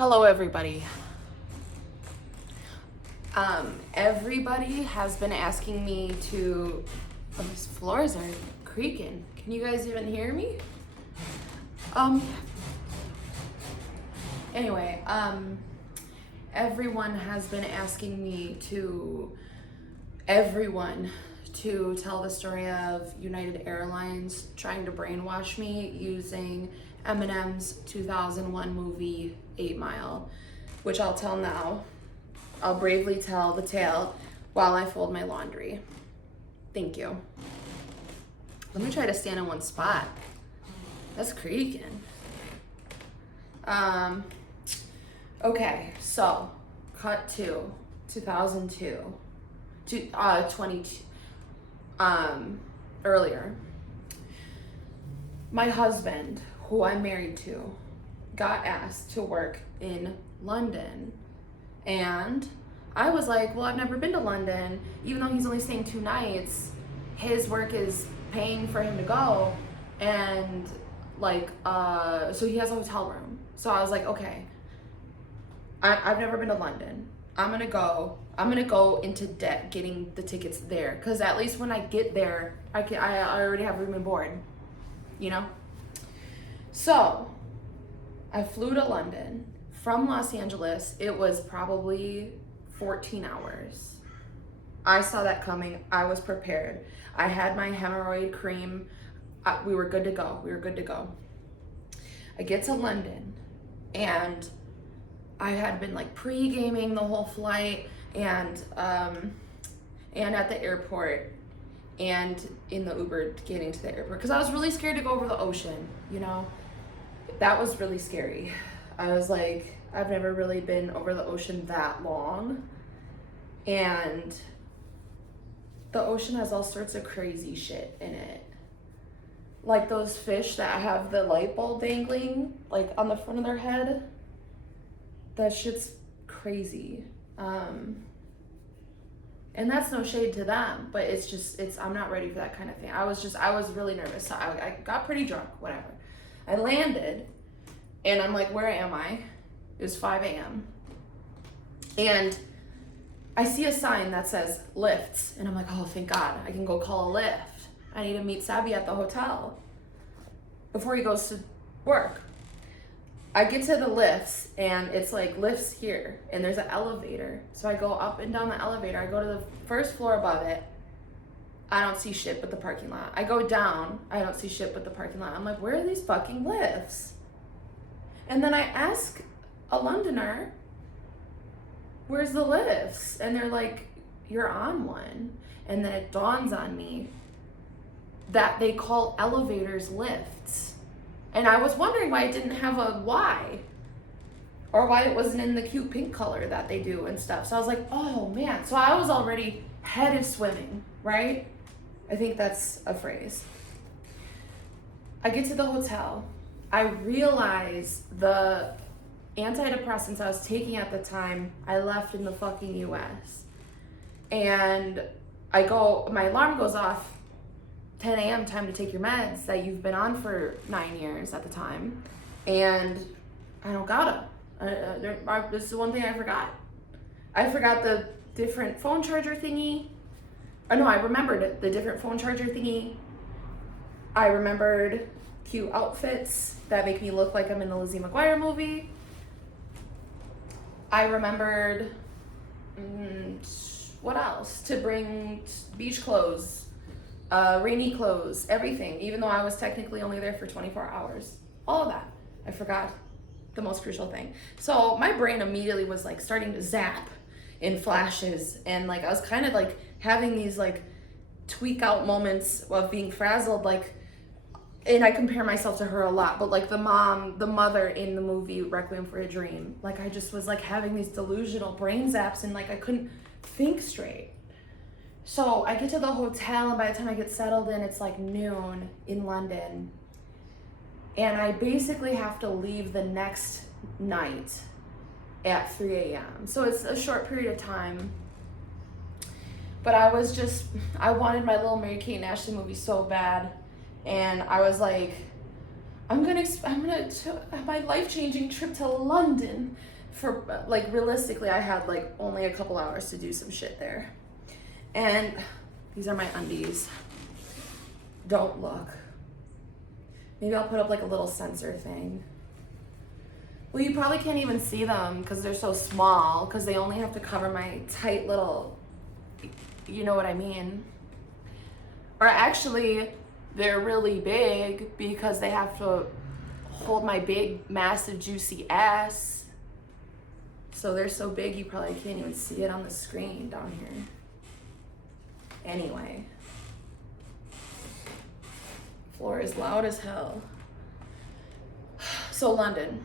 Hello, everybody. Everybody has been asking me to. Oh, these floors are creaking. Can you guys even hear me? Anyway, everyone has been asking me to. Everyone to tell the story of United Airlines trying to brainwash me using Eminem's 2001 movie 8 Mile, which I'll tell now. I'll bravely tell the tale while I fold my laundry. Thank you. Let me try to stand in one spot. That's creaking. Okay, so cut to 2002 to 22 earlier. My husband, who I'm married to, got asked to work in London. And I was like, well, I've never been to London. Even though he's only staying 2 nights, his work is paying for him to go. And so he has a hotel room. So I was like, okay, I've never been to London. I'm gonna go into debt getting the tickets there. Cause at least when I get there, I already have room and board, you know? So I flew to London from Los Angeles. It was probably 14 hours. I saw that coming. I was prepared. I had my hemorrhoid cream. We were good to go. I get to London and I had been like pre-gaming the whole flight and at the airport and in the Uber getting to the airport because I was really scared to go over the ocean, you know? That was really scary. I was like, I've never really been over the ocean that long. And the ocean has all sorts of crazy shit in it. Like those fish that have the light bulb dangling like on the front of their head. That shit's crazy. And that's no shade to them, but I'm not ready for that kind of thing. I was really nervous. So I got pretty drunk, whatever. I landed and I'm like, where am I? It was 5 a.m. And I see a sign that says lifts. And I'm like, oh, thank God, I can go call a lift. I need to meet Sabby at the hotel before he goes to work. I get to the lifts and it's like lifts here and there's an elevator. So I go up and down the elevator. I go to the first floor above it. I don't see shit but the parking lot. I go down. I don't see shit but the parking lot. I'm like, where are these fucking lifts? And then I ask a Londoner, where's the lifts? And they're like, you're on one. And then it dawns on me that they call elevators lifts. And I was wondering why it didn't have a Y or why it wasn't in the cute pink color that they do and stuff. So I was like, oh man. So I was already headed swimming, right? I think that's a phrase. I get to the hotel. I realize the antidepressants I was taking at the time, I left in the fucking US. And my alarm goes off 10 a.m. time to take your meds that you've been on for 9 years at the time. And I don't got them. This is one thing I forgot. I forgot the different phone charger thingy. Oh no, I remembered it, the different phone charger thingy. I remembered cute outfits that make me look like I'm in the Lizzie McGuire movie. I remembered, what else? To bring beach clothes. Rainy clothes, everything, even though I was technically only there for 24 hours. All of that. I forgot the most crucial thing. So my brain immediately was like starting to zap in flashes and like I was kind of like having these like tweak out moments of being frazzled, like, and I compare myself to her a lot, but like the mother in the movie Requiem for a Dream, like I just was like having these delusional brain zaps and like I couldn't think straight. So I get to the hotel and by the time I get settled in, it's like noon in London. And I basically have to leave the next night at 3 a.m. So it's a short period of time. But I wanted my little Mary Kate and Ashley movie so bad. And I was like, I'm gonna my life-changing trip to London for like realistically, I had like only a couple hours to do some shit there. And these are my undies. Don't look. Maybe I'll put up like a little sensor thing. Well, you probably can't even see them because they're so small, because they only have to cover my tight little, you know what I mean? Or actually, they're really big because they have to hold my big, massive, juicy ass. So they're so big you probably can't even see it on the screen down here. Anyway. Floor is loud as hell. So London.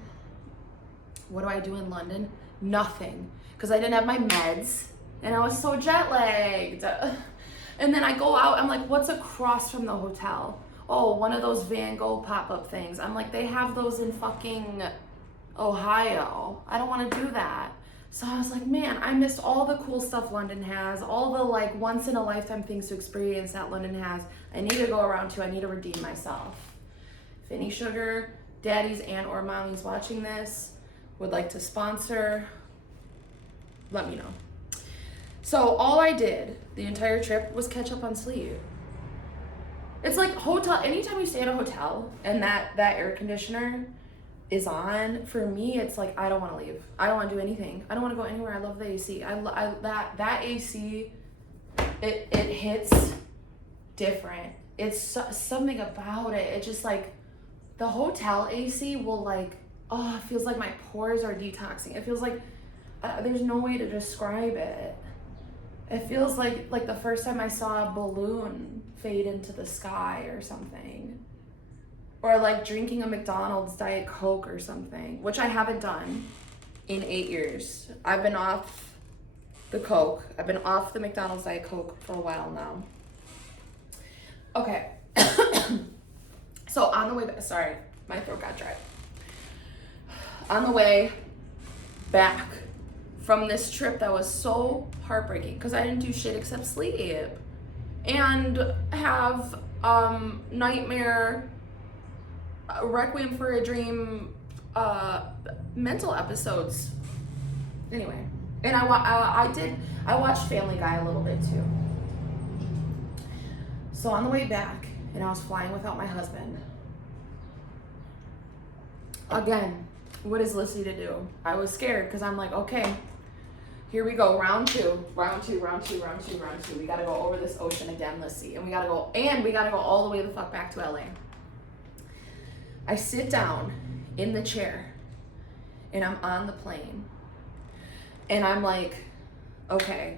What do I do in London? Nothing. Because I didn't have my meds and I was so jet lagged. And then I go out, I'm like, what's across from the hotel? Oh, one of those Van Gogh pop-up things. I'm like, they have those in fucking Ohio. I don't want to do that. So I was like, man, I missed all the cool stuff London has, all the like once in a lifetime things to experience that London has. I need to go around to, I need to redeem myself. If any sugar daddies and or mommies watching this would like to sponsor, let me know. So all I did the entire trip was catch up on sleep. It's like hotel, anytime you stay at a hotel and that air conditioner is on, for me, it's like, I don't want to leave. I don't want to do anything. I don't want to go anywhere. I love the AC. That AC, it hits different. It's something about it. It's just like, the hotel AC will like, oh, it feels like my pores are detoxing. It feels like, there's no way to describe it. It feels like the first time I saw a balloon fade into the sky or something. Or like drinking a McDonald's Diet Coke or something, which I haven't done in 8 years. I've been off the Coke. I've been off the McDonald's Diet Coke for a while now. Okay. So on the way back, sorry, my throat got dry. On the way back from this trip that was so heartbreaking because I didn't do shit except sleep and have nightmare, Requiem for a Dream mental episodes. Anyway, and I watched Family Guy a little bit too. So on the way back, and I was flying without my husband. Again, what is Lissy to do? I was scared because I'm like, okay, here we go, round two. We gotta go over this ocean again, Lissy. And we gotta go all the way the fuck back to LA. I sit down in the chair and I'm on the plane. And I'm like, okay,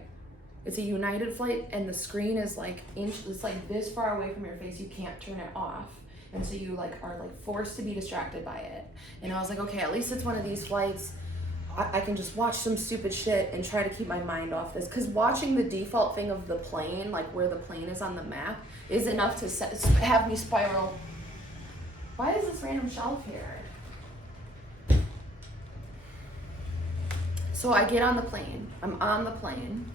it's a United flight and the screen is like it's like this far away from your face, you can't turn it off. And so you like are like forced to be distracted by it. And I was like, okay, at least it's one of these flights. I can just watch some stupid shit and try to keep my mind off this. Because watching the default thing of the plane, like where the plane is on the map, is enough to have me spiral. Why is this random shelf here? So I get on the plane. I'm on the plane.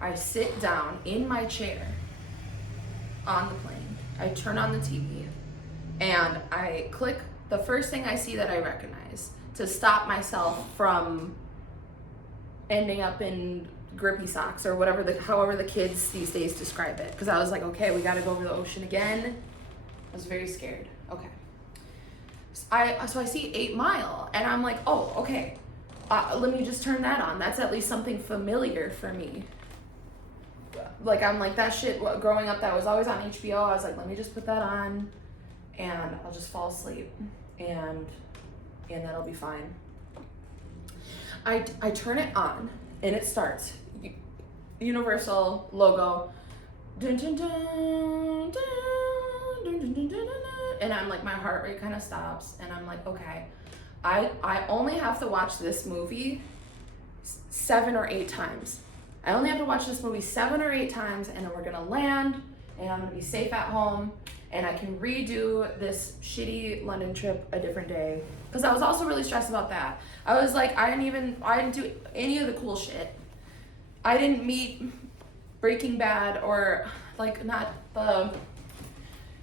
I sit down in my chair on the plane. I turn on the TV. And I click the first thing I see that I recognize to stop myself from ending up in grippy socks or however the kids these days describe it. Because I was like, okay, we got to go over the ocean again. I was very scared. Okay. So I see 8 Mile and I'm like, oh, okay. Let me just turn that on. That's at least something familiar for me. Like, I'm like, that shit growing up that was always on HBO. I was like, let me just put that on. And I'll just fall asleep and that'll be fine. I turn it on and it starts. Universal logo. Dun, dun, dun, dun, dun, dun, dun, dun, and I'm like, my heart rate kind of stops and I'm like, okay, I only have to watch this movie 7 or 8 times. I only have to watch this movie 7 or 8 times and then we're gonna land and I'm gonna be safe at home. And I can redo this shitty London trip a different day. Because I was also really stressed about that. I was like, I didn't do any of the cool shit. I didn't meet Breaking Bad or like not the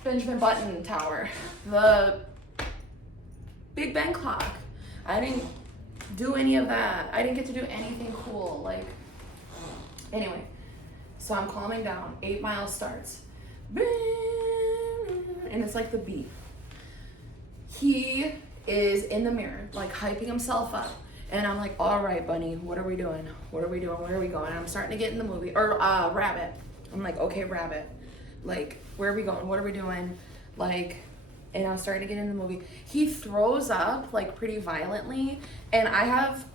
Benjamin Button Tower, the Big Ben clock. I didn't do any of that. I didn't get to do anything cool. Like, anyway, so I'm calming down. 8 Mile starts. And it's like the beat. He is in the mirror, like hyping himself up. And I'm like, all right, bunny, what are we doing? What are we doing? Where are we going? And I'm starting to get in the movie. Or Rabbit. I'm like, okay, Rabbit. Like, where are we going? What are we doing? Like, and I'm starting to get in the movie. He throws up, like, pretty violently. And I have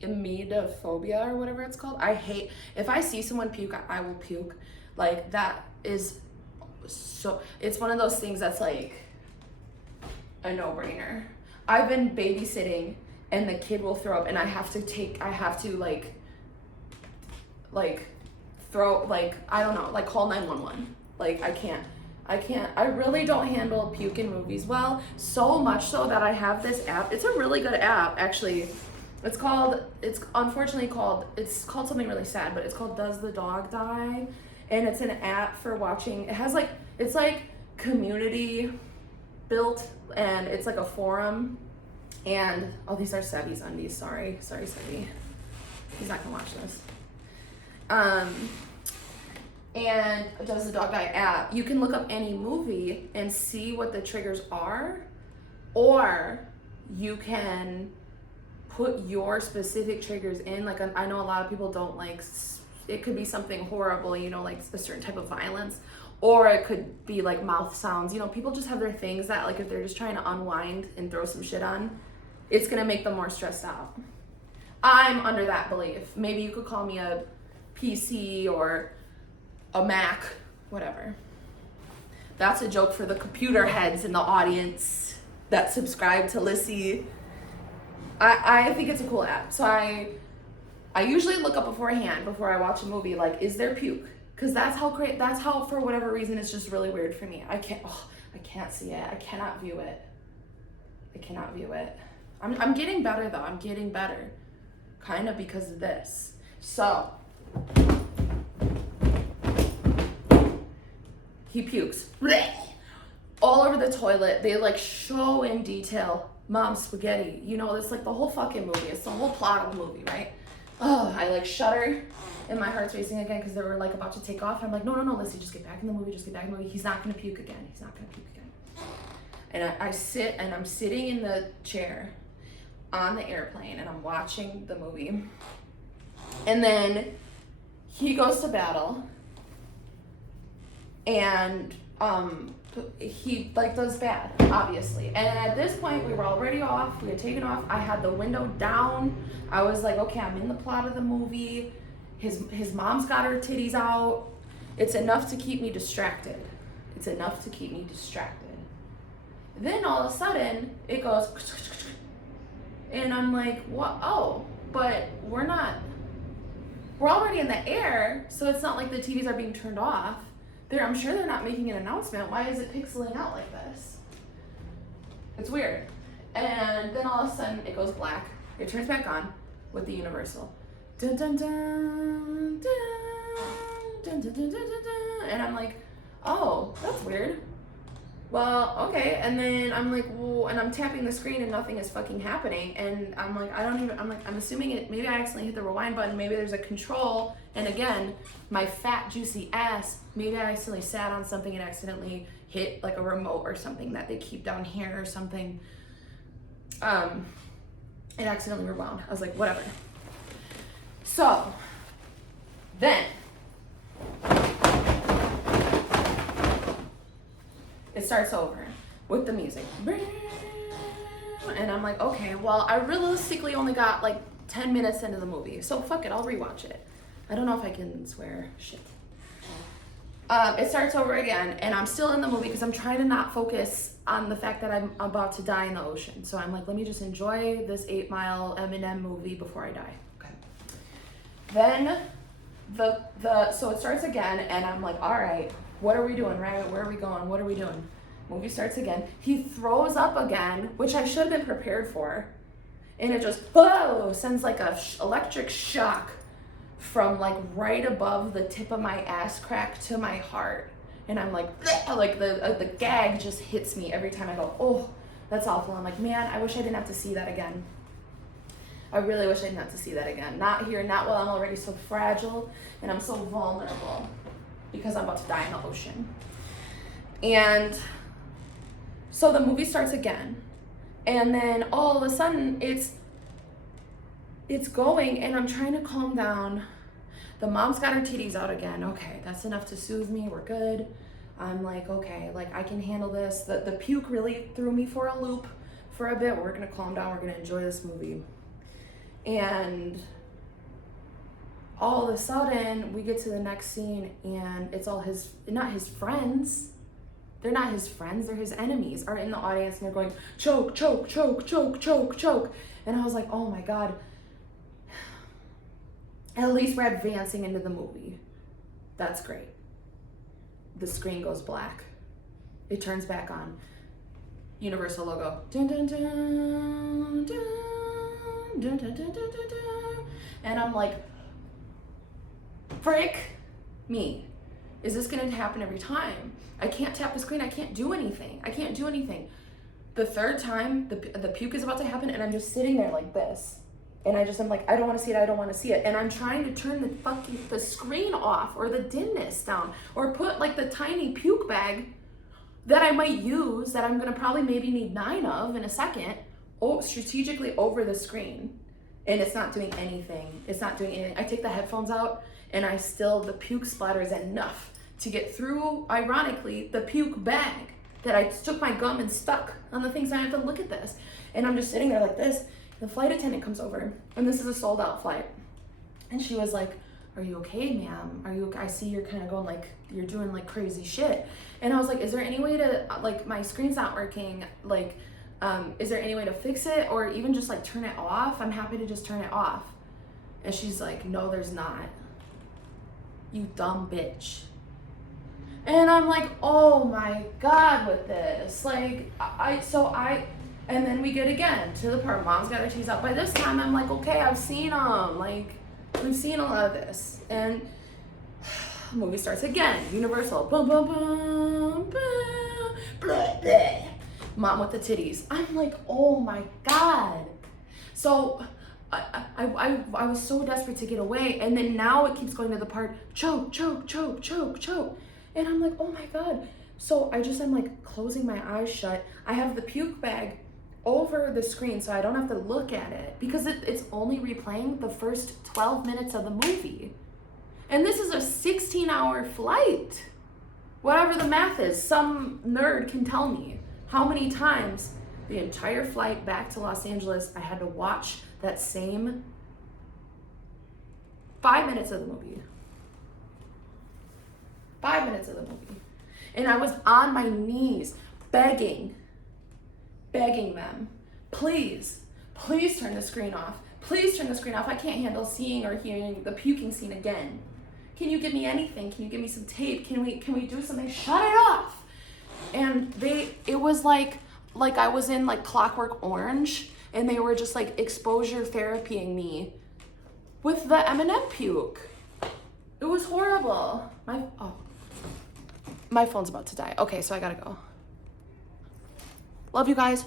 emedophobia or whatever it's called. I hate, if I see someone puke, I will puke. Like, that is so, it's one of those things that's like a no-brainer. I've been babysitting and the kid will throw up and I have to throw, like, I don't know, like call 911. Like, I can't, I really don't handle puke in movies well, so much so that I have this app. It's a really good app, actually. It's called something really sad, but it's called Does the Dog Die? And it's an app for watching, it's like community built, and it's like a forum. And oh, these are Sebi's undies. Sorry, Sebi. He's not gonna watch this. And Does the Dog Die app, you can look up any movie and see what the triggers are, or you can put your specific triggers in. Like, I know a lot of people don't like, it could be something horrible, you know, like a certain type of violence, or it could be like mouth sounds. You know, people just have their things that, like, if they're just trying to unwind and throw some shit on, it's gonna make them more stressed out. I'm under that belief. Maybe you could call me a PC or a Mac, whatever. That's a joke for the computer heads in the audience that subscribe to Lissy. I think it's a cool app. So I usually look up beforehand, before I watch a movie, like, is there puke? Because that's how, for whatever reason, it's just really weird for me. I can't see it. I cannot view it. I'm getting better, though. I'm getting better. Kind of because of this. So, he pukes. All over the toilet. They, like, show in detail, Mom's spaghetti. You know, it's like the whole fucking movie. It's the whole plot of the movie, right? Oh, I like shudder and my heart's racing again because they were like about to take off. I'm like, no, Lissy, just get back in the movie. He's not gonna puke again. And I'm sitting in the chair on the airplane and I'm watching the movie. And then he goes to battle and he like does bad, obviously. And at this point we were already off, we had taken off. I had the window down. I was like, okay, I'm in the plot of the movie. His mom's got her titties out. It's enough to keep me distracted. Then all of a sudden it goes and I'm like, what? Oh, but we're already in the air, so it's not like the TVs are being turned off. I'm sure they're not making an announcement. Why is it pixeling out like this? It's weird. And then all of a sudden it goes black. It turns back on with the universal. Dun, dun, dun, dun, dun, dun, dun, dun, dun, dun. And I'm like, oh, that's weird. Well, okay. And then I'm like, well, and I'm tapping the screen and nothing is fucking happening. And I'm like, I'm assuming maybe I accidentally hit the rewind button. Maybe there's a control. And again, my fat, juicy ass, maybe I accidentally sat on something and accidentally hit like a remote or something that they keep down here or something. It accidentally rewound. I was like, whatever. So, then, it starts over with the music. And I'm like, okay, well, I realistically only got like 10 minutes into the movie, so fuck it, I'll rewatch it. I don't know if I can swear, shit. It starts over again, and I'm still in the movie because I'm trying to not focus on the fact that I'm about to die in the ocean. So I'm like, let me just enjoy this 8 Mile Eminem movie before I die. Okay. Then so it starts again, and I'm like, all right, what are we doing, right? Where are we going? What are we doing? Movie starts again. He throws up again, which I should have been prepared for. And it just, whoa, sends like a electric shock from like right above the tip of my ass crack to my heart. And I'm like the gag just hits me every time I go, oh, that's awful. I'm like, man, I wish I didn't have to see that again. I really wish I didn't have to see that again. Not here, not while I'm already so fragile and I'm so vulnerable because I'm about to die in the ocean. And so the movie starts again. And then all of a sudden it's going, and I'm trying to calm down. The mom's got her titties out again. Okay, that's enough to soothe me. We're good. I'm like, okay, like I can handle this. The puke really threw me for a loop for a bit. We're gonna calm down. We're gonna enjoy this movie. And all of a sudden we get to the next scene, and it's all not his friends. They're not his friends, they're his enemies, are in the audience, and they're going, choke, choke, choke, choke, choke, choke. And I was like, oh my God. At least we're advancing into the movie. That's great. The screen goes black. It turns back on. Universal logo. Dun, dun, dun, dun, dun, dun, dun, dun, dun, dun. And I'm like, frick me. Is this gonna happen every time? I can't tap the screen. I can't do anything. I can't do anything. The third time, the puke is about to happen, and I'm just sitting there like this. And I'm like, I don't want to see it. I don't want to see it. And I'm trying to turn the screen off, or the dimness down, or put like the tiny puke bag that I might use, that I'm gonna probably maybe need 9 of in a second, strategically over the screen. And it's not doing anything. It's not doing anything. I take the headphones out, and the puke splatter is enough to get through, ironically, the puke bag that I took my gum and stuck on the things. I have to look at this. And I'm just sitting there like this. The flight attendant comes over, and this is a sold out flight. And she was like, are you okay, ma'am? I see you're kind of going like, you're doing like crazy shit. And I was like, is there any way to, like, my screen's not working. Like, is there any way to fix it, or even just like turn it off? I'm happy to just turn it off. And she's like, no, there's not. You dumb bitch. And I'm like, oh my God, with this. Like, and then we get again to the part, mom's got her teeth out. By this time, I'm like, okay, I've seen them. Like, we've seen a lot of this. And movie starts again. Universal. Boom, boom, boom, boom. Blah, blah. Mom with the titties. I'm like, oh my God. So I was so desperate to get away. And then now it keeps going to the part, choke, choke, choke, choke, choke. And I'm like, oh my God. So I just am like closing my eyes shut. I have the puke bag over the screen so I don't have to look at it, because it's only replaying the first 12 minutes of the movie. And this is a 16-hour flight. Whatever the math is, some nerd can tell me how many times the entire flight back to Los Angeles I had to watch that same 5 minutes of the movie. 5 minutes of the movie. And I was on my knees begging them, please turn the screen off. Please turn the screen off. I can't handle seeing or hearing the puking scene again. Can you give me anything? Can you give me some tape? Can we do something? Shut it off. And it was like I was in like Clockwork Orange, and they were just like exposure therapying me with the Eminem puke. It was horrible. My phone's about to die. Okay, so I gotta go. Love you guys.